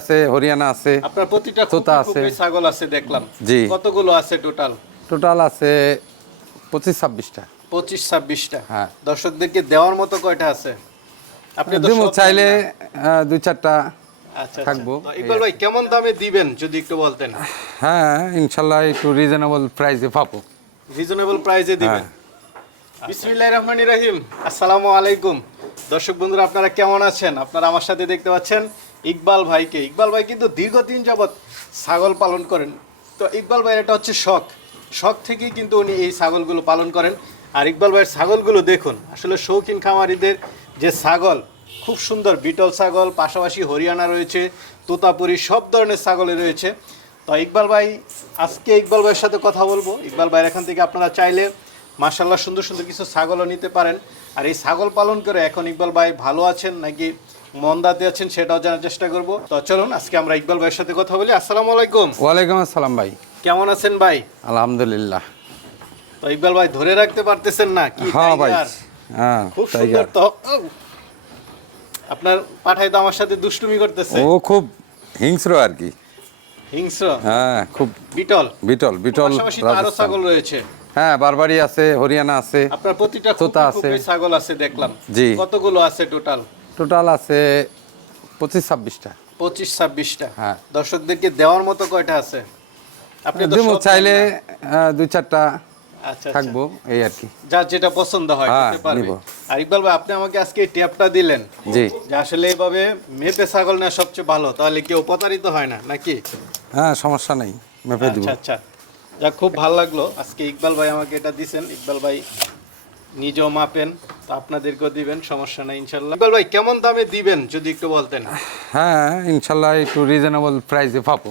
আছে হরিয়ানা আছে আপনার প্রতিটা তোতা আছে। ছাগল আছে দেখলাম। জি। কতগুলো আছে টোটাল? টোটাল আছে পঁচিশ ছাব্বিশটা। পঁচিশ ছাব্বিশটা। হ্যাঁ। দর্শকদেরকে দেওয়ার মতো কয়টা আছে? আপনি চাইলে দুই চারটা আচ্ছা থাকব। থাকব ইকবাল ভাই কেমন দামে দিবেন যদি একটু বলতেন? হ্যাঁ ইনশাল্লাহ একটু রিজনেবল প্রাইসে পাবো। রিজনেবল প্রাইসে দিবেন। বিসমিল্লাহির রহমানির রহিম। আসসালামু আলাইকুম। দর্শক বন্ধুরা আপনারা কেমন আছেন? আপনারা আমার সাথে দেখতে পাচ্ছেন ইকবাল ভাইকে। ইকবাল ভাই কিন্তু দীর্ঘদিন যাবৎ ছাগল পালন করেন। তো ইকবাল ভাইয়ের এটা হচ্ছে শখ। শখ থেকেই কিন্তু উনি এই ছাগলগুলো পালন করেন। আর ইকবাল ভাইয়ের ছাগলগুলো দেখুন, আসলে শৌখিন খামারিদের যে ছাগল, খুব সুন্দর বিটল ছাগল, পাশাপাশি হরিয়ানা রয়েছে, তোতাপুরি, সব ধরনের ছাগলে রয়েছে। তো ইকবাল ভাই, আজকে ইকবাল ভাইয়ের সাথে কথা বলব। ইকবাল ভাইয়ের এখান থেকে আপনারা চাইলে মার্শাল্লাহ সুন্দর সুন্দর কিছু ছাগলও নিতে পারেন। আর এই ছাগল পালন করে এখন ইকবাল ভাই ভালো আছেন নাকি মন্দাতে আছেন সেটাও জানার চেষ্টা করব। তো চলুন আজকে আমরা ইকবাল ভাইয়ের সাথে কথা বলি। আসসালামু আলাইকুম। ওয়ালাইকুম আসসালাম ভাই। কেমন আছেন ভাই? আলহামদুলিল্লাহ। তো ইকবাল ভাই ধরে রাখতে পারতেছেন না? কি হ্যাঁ ভাই। হ্যাঁ খুব সুন্দর তো। আপনার পাঠাই তো আমার সাথে দুষ্টুমি করতেছে। ও খুব হিংস্র আর কি। হিংস্র? হ্যাঁ খুব বিটল? বিটল বিটল আরও ছাগল রয়েছে। হ্যাঁ বারবারি আছে হরিয়ানা আছে আপনার প্রতিটা তোতা আছে। ছাগল আছে দেখলাম। জি। কতগুলো আছে টোটাল টোটাল আছে পঁচিশ ছাব্বিশটা। পঁচিশ ছাব্বিশটা। হ্যাঁ। দর্শকদেরকে দেওয়ার মতো কয়টা আছে? আপনি তো চাইলে দুই চারটা আচ্ছা থাকব এই আর কি। যার যেটা পছন্দ হয় হ্যাঁ, নিতে পারবে। আর ইকবাল ভাই আপনি আমাকে আজকে ট্যাপটা দিলেন। জি। যে আসলে এইভাবে মেপে ছাগল নেওয়া সবচেয়ে ভালো তাহলে কেউ প্রতারিত হয় না নাকি? হ্যাঁ সমস্যা নেই মেপে দিব। আচ্ছা আচ্ছা। যাক খুব ভালো লাগল। আজকে ইকবাল ভাই আমাকে এটা দিছেন। ইকবাল ভাই নিজেও মাপেন তো আপনাদেরকেও দিবেন সমস্যা নাই ইনশাল্লাহ। ইকবাল ভাই কেমন দামে দিবেন যদি একটু বলতেন? হ্যাঁ ইনশাল্লাহ একটু রিজনেবল প্রাইসে পাবো।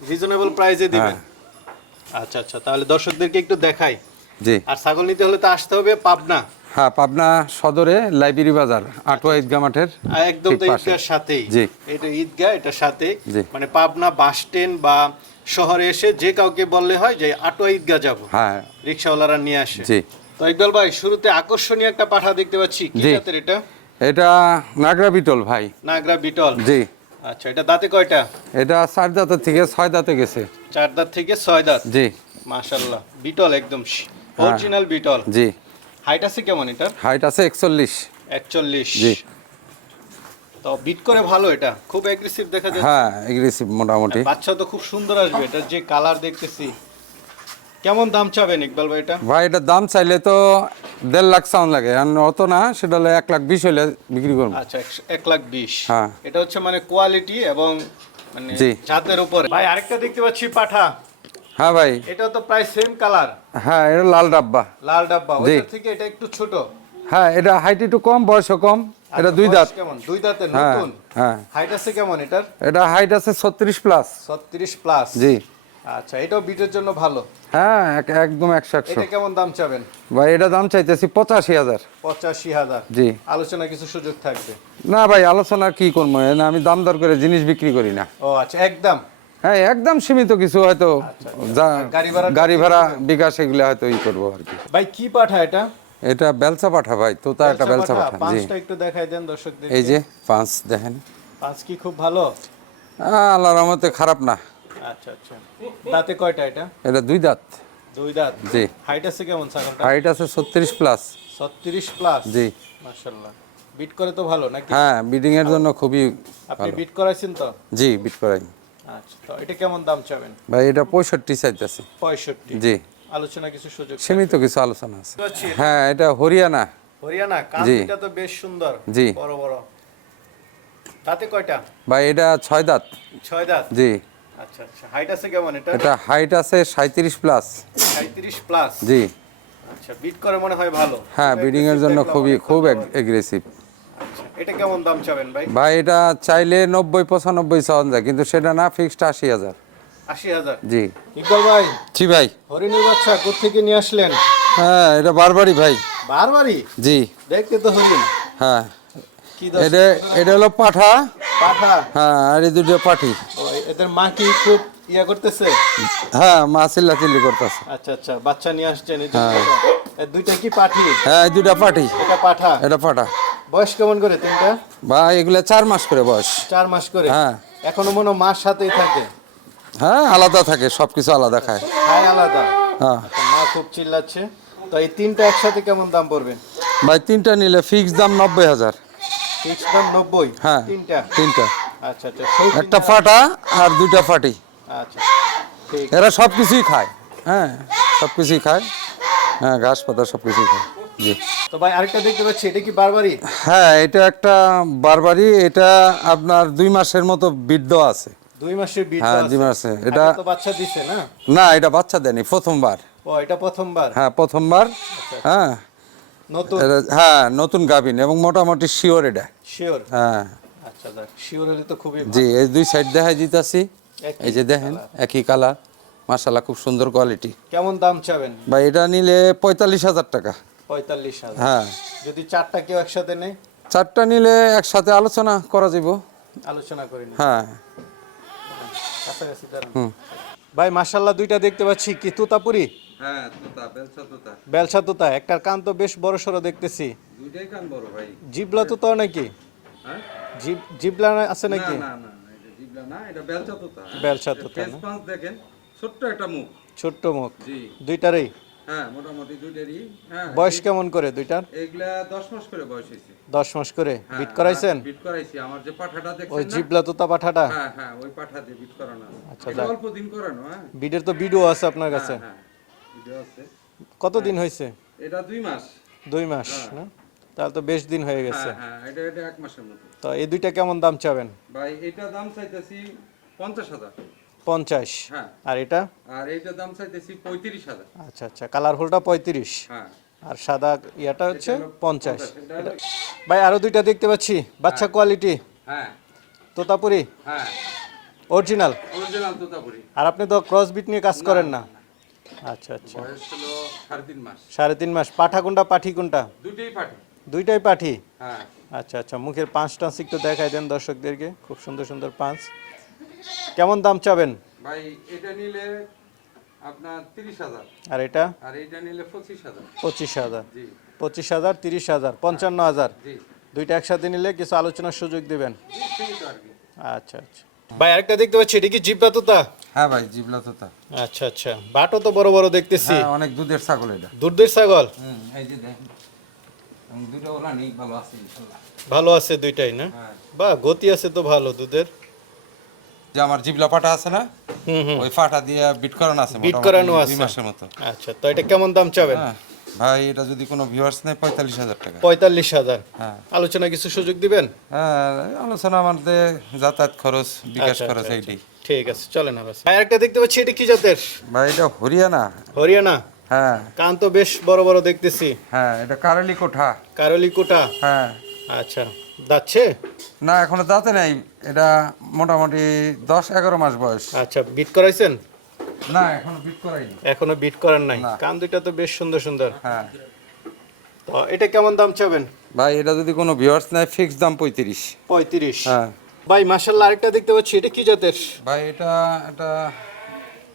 রিজনেবল প্রাইসে দিবেন? হ্যাঁ। আচ্ছা আচ্ছা তাহলে দর্শকদেরকে একটু দেখাই। জি। আর ছাগল নিতে হলে তো আসতে হবে পাবনা। হ্যাঁ পাবনা সদরে লাইব্রেরি বাজার আটোয়া ঈদগা মাঠের একদম তো। ঈদগার সাথেই। জি। এটা ঈদগা এটা সাথে মানে পাবনা বাস স্ট্যান্ড বা শহরে এসে যে কাউকে বললে হয় যে আটোয়া ঈদগাহ যাব। হ্যাঁ। রিক্সাওয়ালারা নিয়ে আসে। জি। তো ইকবাল ভাই শুরুতে আকর্ষণীয় একটা পাঠা দেখতে পাচ্ছি। কি জাতের এটা? এটা নাগরা বিটল ভাই। নাগরা বিটল। জি। আচ্ছা এটা দাঁতে কয়টা? এটা চার দাঁতের থেকে ছয় দাঁতে গেছে। চার দাঁত থেকে ছয় দাঁত? জি। মাশাল্লাহ বিটল একদম। হ্যাঁ। Original beetle. জি। হাইট আছে কেমন এটা? হাইট আছে একচল্লিশ। একচল্লিশ। জি। তো বিট করে ভালো এটা। খুব অ্যাগ্রেসিভ দেখা যাচ্ছে। হ্যাঁ এগ্রেসিভ মোটামুটি। বাচ্চা তো খুব সুন্দর আসবে। এটা যে কালার দেখতেছি কেমন দাম চাবেন ইকবাল ভাই এটা ভাই এটা দাম চাইলে তো দেড় লাখ সাউন্ড লাগে আর অত না সেটা হলে এক লাখ বিশ হলে বিক্রি করব। আচ্ছা এক লাখ বিশ। হ্যাঁ। এটা হচ্ছে মানে কোয়ালিটি এবং মানে জাতের উপরে। ভাই আরেকটা দেখতে পাচ্ছি পাঠা। হ্যাঁ ভাই। এটা তো প্রায় সেম কালার হ্যাঁ এটা লাল ডাব্বা। লাল ডাব্বা। ওইটার থেকে এটা একটু ছোট। হ্যাঁ এটা হাইট একটু কম বয়সও কম। এটা আচ্ছা, দুই দাঁত। কেমন? দুই দাঁতের হ্যাঁ নতুন? হ্যাঁ। হাইট আছে কেমন এটার? এটা হাইট আছে ছত্রিশ প্লাস ছত্রিশ প্লাস জি। আচ্ছা এটাও বিটের জন্য ভালো। হ্যাঁ একদম একশো একশো। এটা কেমন দাম চাবেন? ভাই এটা দাম চাইতেছি পঁচাশি হাজার। পঁচাশি হাজার। জি। আলোচনা কিছু সুযোগ থাকবে? না ভাই আলোচনা কি করব? না আমি দাম দর করে জিনিস বিক্রি করি না। ও আচ্ছা একদম? হ্যাঁ একদম সীমিত কিছু হয়তো গাড়ি ভাড়া গাড়ি ভাড়া বিকাশ এগুলো হয়তো ই করব আর কি। ভাই কি পাঠা এটা? এটা বেলসা পাঠা ভাই তোতা একটা বেলসা পাঠা। জি। একটু দেখাই দেন দর্শকদের এই যে পাঁচ দেখেন। পাঁচ কি খুব ভালো? আহ, আল্লাহর রহমতে খারাপ না। আচ্ছা আচ্ছা। দাঁতে কয়টা এটা? এটা দুই দাঁত। দুই দাঁত? জি। হাইট আছে কেমন ছাগলটা হাইট আছে ছত্রিশ প্লাস ছত্রিশ প্লাস জি। মাশাল্লাহ বিট করে তো ভালো নাকি? হ্যাঁ বিডিং এর জন্য খুবই আপনি বিট করাইছেন তো? জি বিট করাই। আচ্ছা তো এটা কেমন দাম চাবেন? ভাই এটা পঁয়ষট্টি চাইতেছি। পঁয়ষট্টি? জি। আলোচনা কিছু সুযোগ সীমিত কিছু আলোচনা আছে। হ্যাঁ এটা হরিয়ানা। হরিয়ানা। কানটা তো বেশ সুন্দর। জি। বড় বড়। দাঁতে কয়টা? ভাই এটা ছয় দাঁত। ছয় দাঁত? জি। আচ্ছা আচ্ছা। হাইট আছে কেমন এটা এটা হাইট আছে সাঁত্রিশ প্লাস সাঁত্রিশ প্লাস জি। আচ্ছা বিট করে মনে হয় ভালো। হ্যাঁ বিডিং এর জন্য খুবই খুব এগ্রেসিভ আচ্ছা, এটা কেমন দাম চাবেন ভাই? ভাই এটা চাইলে নব্বই পঁচানব্বই চাওয়া যায় কিন্তু সেটা না ফিক্সড আশি হাজার। জি। ইকবাল ভাই জি ভাই। হরিণীর বাচ্চা কোথেকে নিয়ে আসলেন? হ্যাঁ এটা বারবারই ভাই। বারবারই? জি। দেখতে তো হরিণ। হ্যাঁ। এটা এটা হলো পাঠা। পাঠা? হ্যাঁ আর এই দুটো পাঠি। এদের মা কি খুব ইয়া করতেছে? হ্যাঁ মা চিল্লা চিল্লি করতেছে। আচ্ছা আচ্ছা বাচ্চা নিয়ে আসছেন এই দুইটা কি পাঠি? হ্যাঁ এই দুটা পাঠি। এটা পাঠা? এটা পাঠা। বয়স কেমন করে তিনটা? বা এগুলা চার মাস করে বয়স। চার মাস করে? হ্যাঁ। এখনও মনে হয় মার সাথেই থাকে? হ্যাঁ আলাদা থাকে সব কিছু আলাদা খায়। খায় আলাদা? হ্যাঁ। আচ্ছা, মা খুব চিল্লাচ্ছে। তো এই তিনটা একসাথে কেমন দাম পড়বে? ভাই তিনটা নিলে ফিক্স দাম নব্বই হাজার। ফিক্স দাম নব্বই? হ্যাঁ তিনটা? তিনটা। আচ্ছা আচ্ছা। একটা ফাটা আর দুইটা ফাটি। আচ্ছা এরা সব কিছুই খায়। হ্যাঁ সব কিছুই খায়। হ্যাঁ ঘাস পাতা সব কিছুই খায়। জি। তো ভাই আরেকটা দেখতে পাচ্ছি এটা কি বারবারই হ্যাঁ এটা একটা এটা আপনার দুই মাসের মতো বৃদ্ধ আছে। দুই মাসের বীজ হ্যাঁ দুই মাসে। এটা তো বাচ্চা দিছে না? না এটা বাচ্চা দেয়নি প্রথমবার। ও এটা প্রথমবার? হ্যাঁ প্রথমবার। হ্যাঁ। নতুন? হ্যাঁ নতুন গাভিন এবং মোটামুটি শিওর এটা। শিওর? হ্যাঁ। আচ্ছা দেখ তো খুবই জি এই দুই সাইড দেখাই দিতেছি। এই যে দেখেন একই কালার মার্শাল্লাহ খুব সুন্দর কোয়ালিটি কেমন দাম চাবেন? বা এটা নিলে পঁয়তাল্লিশ হাজার টাকা। পঁয়তাল্লিশ হাজার। হ্যাঁ। যদি চারটা কেউ একসাথে নেই চারটা নিলে একসাথে আলোচনা করা যাব আলোচনা করি হ্যাঁ। ভাই মাশাল্লাহ দুইটা দেখতে পাচ্ছি। কি তুতাপুরি? হ্যাঁ তোতা বেলসা তোতা। বেলসা তুতা। একটার কান তো বেশ বড় সড়ো দেখতেছি। দুইটাই কান বড় ভাই। জিবলা তুতাও নাকি? হ্যাঁ? জিব জিবলা আছে নাকি? না না না এটা জিবলা না এটা বেলচা তোতা বেলসা তুতা ফেস পাঁচ দেখেন ছোট্ট একটা মুখ। ছোট্ট মুখ। জি। দুইটারই? হ্যাঁ মোটামুটি দুইটারই। হ্যাঁ বয়স কেমন করে দুইটার? এগুলা দশ মাস করে বয়স হয়েছে। দশ মাস করে? বিট করাইছেন? বিট করাইছি। আমার যে পাঠাটা ওই দেখছেন না? জিবলা তুতা পাঠাটা? হ্যাঁ হ্যাঁ ওই পাঠা দিয়ে বিট করানো আচ্ছা, অল্প দিন করানো হ্যাঁ। বিডের তো বিডও আছে আপনার কাছে। হ্যাঁ ভিডিও আছে। কতদিন হয়েছে? এটা দুই মাস। দুই মাস না? তাহলে তো বেশ দিন হয়ে গেছে। হ্যাঁ হ্যাঁ এটা এটা এক মাসের মতো। তো এই দুইটা কেমন দাম চাবেন? ভাই এটা দাম চাইতেছি পঞ্চাশ হাজার। পঞ্চাশ। হ্যাঁ। আর এটা? আর এইটা দাম চাইতেছি পঁয়ত্রিশ হাজার। আচ্ছা আচ্ছা কালারফুলটা পঁয়ত্রিশ। হ্যাঁ। আর সাদা ইয়াটা হচ্ছে পঞ্চাশ। ভাই আরও দুইটা দেখতে পাচ্ছি। বাচ্চা কোয়ালিটি হ্যাঁ। তোতাপুরি? হ্যাঁ। Original original Totapuri. আর আপনি তো ক্রস বিট নিয়ে কাজ করেন না। আচ্ছা আচ্ছা। সাড়ে তিন মাস। সাড়ে তিন মাস। পাঠা কোনটা পাঠি কোনটা? দুইটাই পাঠি। দুইটাই পাঠি? হ্যাঁ। আচ্ছা আচ্ছা মুখের পাঁচটা একটু দেখাই দেন দর্শকদেরকে খুব সুন্দর সুন্দর পাঁচ। কেমন দাম চাবেন? ভাই এটা নিলে আপনার তিরিশ হাজার। আর এটা? আর এটা নিলে পঁচিশ হাজার। পঁচিশ হাজার। জি। পঁচিশ হাজার তিরিশ হাজার পঞ্চান্ন হাজার। জি। দুইটা একসাথে নিলে কিছু আলোচনার সুযোগ দিবেন? আচ্ছা আচ্ছা। ভাই আরেকটা দেখতে পাচ্ছি এটা কি তোতা হ্যাঁ ভাই জিবলা তোতা আচ্ছা আচ্ছা। বাটও তো বড় বড় দেখতেছি। হ্যাঁ অনেক দুধের ছাগল এটা। দুধের ছাগল? হুম এই যে দেখেন। দুটো ওলা নেই ভালো আছে ইনশাল্লাহ। ভালো আছে দুইটাই না? হ্যাঁ। বা গতি আছে তো ভালো দুধের। যে আমার জিবলা পাটা আছে না ওই ফাটা দিয়ে বিট করানো আছে বিট করানো আছে। মাসের মতো। আচ্ছা তো এটা কেমন দাম চাবেন? হ্যাঁ ভাই এটা যদি কোনো ভিউয়ার্স নেয় পঁয়তাল্লিশ হাজার টাকা। পঁয়তাল্লিশ হাজার। হ্যাঁ। আলোচনা কিছু সুযোগ দিবেন? হ্যাঁ আলোচনা আমাদের যাতায়াত খরচ বিকাশ আচ্ছা, খরচ আচ্ছা, এইটাই ঠিক আছে চলে না বাস ভাই আরেকটা দেখতে পাচ্ছি এটা কি জাতের? ভাই এটা হরিয়ানা। হরিয়ানা। হ্যাঁ। কান তো বেশ বড় বড় দেখতেছি। হ্যাঁ এটা কারেলি কোঠা কারলি কোটা হ্যাঁ। আচ্ছা যাচ্ছে? না এখনও দাঁতে নাই। এটা মোটামুটি দশ এগারো মাস বয়স। আচ্ছা বিট করাইছেন? না এখনও বিট করাইনি। এখনও বিট করার নাই। কান দুইটা তো বেশ সুন্দর সুন্দর। হ্যাঁ। তো এটা কেমন দাম চাবেন? ভাই এটা যদি কোনো ভিউয়ার্স নেয় ফিক্স দাম পঁয়ত্রিশ। পঁয়ত্রিশ? হ্যাঁ। ভাই মাসাল্লাহ আরেকটা দেখতে পাচ্ছি এটা কি জাতের? ভাই এটা একটা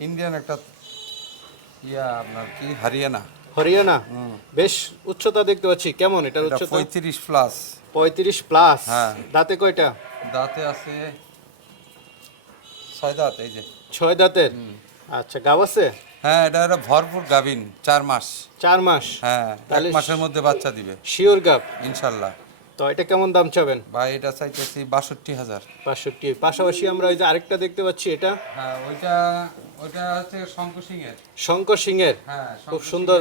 ইন্ডিয়ান একটা ইয়া আপনার কি? হরিয়ানা। হরিয়ানা? বেশ উচ্চতা দেখতে পাচ্ছি। কেমন এটার উচ্চতা? পঁয়ত্রিশ প্লাস পঁয়ত্রিশ প্লাস। দাঁতে কয়টা? দাঁতে আছে ছয় দাঁত এই যে। ছয় দাঁতের? আচ্ছা গাব আছে? হ্যাঁ এটা একটা ভরপুর গাভিন চার মাস। চার মাস? হ্যাঁ এক মাসের মধ্যে বাচ্চা দিবে। শিওর গাব? ইনশাল্লাহ। তো এটা কেমন দাম চাবেন? ভাই এটা চাইতেছি বাষট্টি হাজার। পাঁচষট্টি পাশাপাশি আমরা ওই যে আরেকটা দেখতে পাচ্ছি এটা? হ্যাঁ ওইটা ওইটা হচ্ছে শঙ্কু সিং এর শঙ্কর সিং এর হ্যাঁ খুব সুন্দর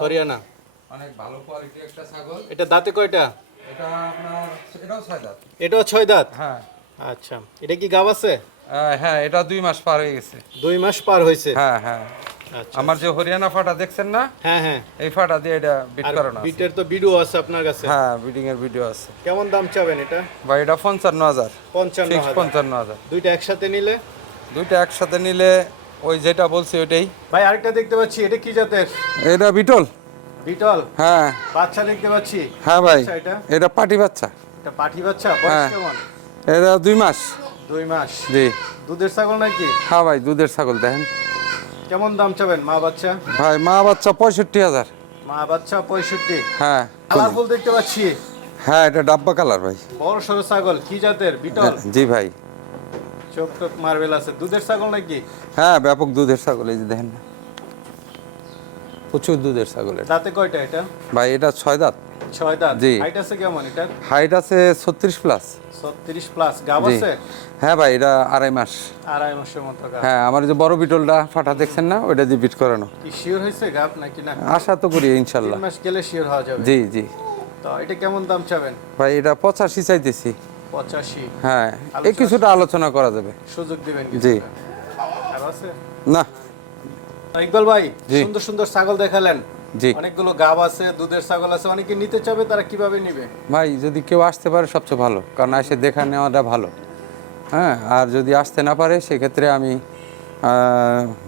হরিয়ানা। অনেক ভালো কোয়ালিটির একটা ছাগল। এটা দাঁতে কয়টা? এটা আপনার এটাও ছয় দাঁত। এটাও ছয় দাঁত? হ্যাঁ। আচ্ছা। এটা কি গাব আছে? হ্যাঁ এটা দুই মাস পার হয়ে গেছে। দুই মাস পার হয়েছে। হ্যাঁ হ্যাঁ। আমার যে হরিয়ানা ফাটা দেখছেন না? হ্যাঁ হ্যাঁ। এই ফাটা দিয়ে এটা বিট করানো আছে। বিটের তো ভিডিও আছে আপনার কাছে? হ্যাঁ বিডিং এর ভিডিও আছে। কেমন দাম চাবেন এটা? ভাই এটা পঞ্চান্ন হাজার। পঞ্চান্ন ফিক্স হাজার। পঞ্চান্ন হাজার। দুইটা একসাথে নিলে? দুইটা একসাথে নিলে ওই যেটা বলছি ওইটাই। ভাই আরেকটা দেখতে পাচ্ছি এটা কি জাতের? এটা বিটল। বিটল? হ্যাঁ। বাচ্চা দেখতে পাচ্ছি। হ্যাঁ ভাই। আচ্ছা, এটা? এটা পাটি বাচ্চা। এটা পাটি বাচ্চা? বয়স হ্যাঁ। কেমন? এটা দুই মাস। দুই মাস। জি। দুধের ছাগল নাকি? হ্যাঁ ভাই দুধের ছাগল দেখেন। কেমন দাম চাবেন মা বাচ্চা? ভাই মা বাচ্চা পঁয়ষট্টি হাজার। মা বাচ্চা পঁয়ষট্টি। হ্যাঁ কালারফুল দেখতে পাচ্ছি। হ্যাঁ এটা ডাব্বা কালার ভাই। বড় সড়ো ছাগল কি জাতের? বিটল? জি ভাই। চোখ টোক মার্বেল আছে। দুধের ছাগল নাকি? হ্যাঁ ব্যাপক দুধের ছাগল এই যে দেখেন না। প্রচুর দুধের ছাগল এটা। দাঁতে কয়টা এটা? ভাই এটা ছয় দাঁত। ছয় দাঁত। জি। হাইট আছে কেমন এটা হাইট আছে ছত্রিশ প্লাস ছত্রিশ প্লাস গাব আছে? হ্যাঁ ভাই এটা আড়াই মাস। আড়াই মাসের মতো হ্যাঁ আমার যে বড় বিটলটা ফাটা দেখছেন না? ওইটা দিয়ে বিট করানো। কি শিওর হয়েছে গাব নাকি না? আশা তো করি ইনশাল্লাহ। মাস গেলে শিওর হওয়া যাবে। জি জি। তো এটা কেমন দাম চাবেন? ভাই এটা পঁচাশি চাইতেছি। পঁচাশি। হ্যাঁ এই কিছুটা আলোচনা করা যাবে। সুযোগ দিবেন জি। আর আছে? না। ইকবাল ভাই সুন্দর সুন্দর ছাগল দেখালেন। জি। অনেকগুলো গাব আছে দুধের ছাগল আছে অনেকে নিতে চাবে তারা কীভাবে নিবে? ভাই যদি কেউ আসতে পারে সবচেয়ে ভালো কারণ এসে দেখা নেওয়াটা ভালো। হ্যাঁ আর যদি আসতে না পারে সেক্ষেত্রে আমি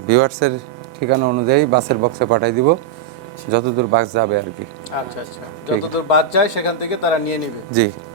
ভিউয়ার্সের ঠিকানা অনুযায়ী বাসের বক্সে পাঠাই দিব যতদূর বাস যাবে আর কি। আচ্ছা আচ্ছা। যতদূর বাদ যায় সেখান থেকে তারা নিয়ে নিবে। জি।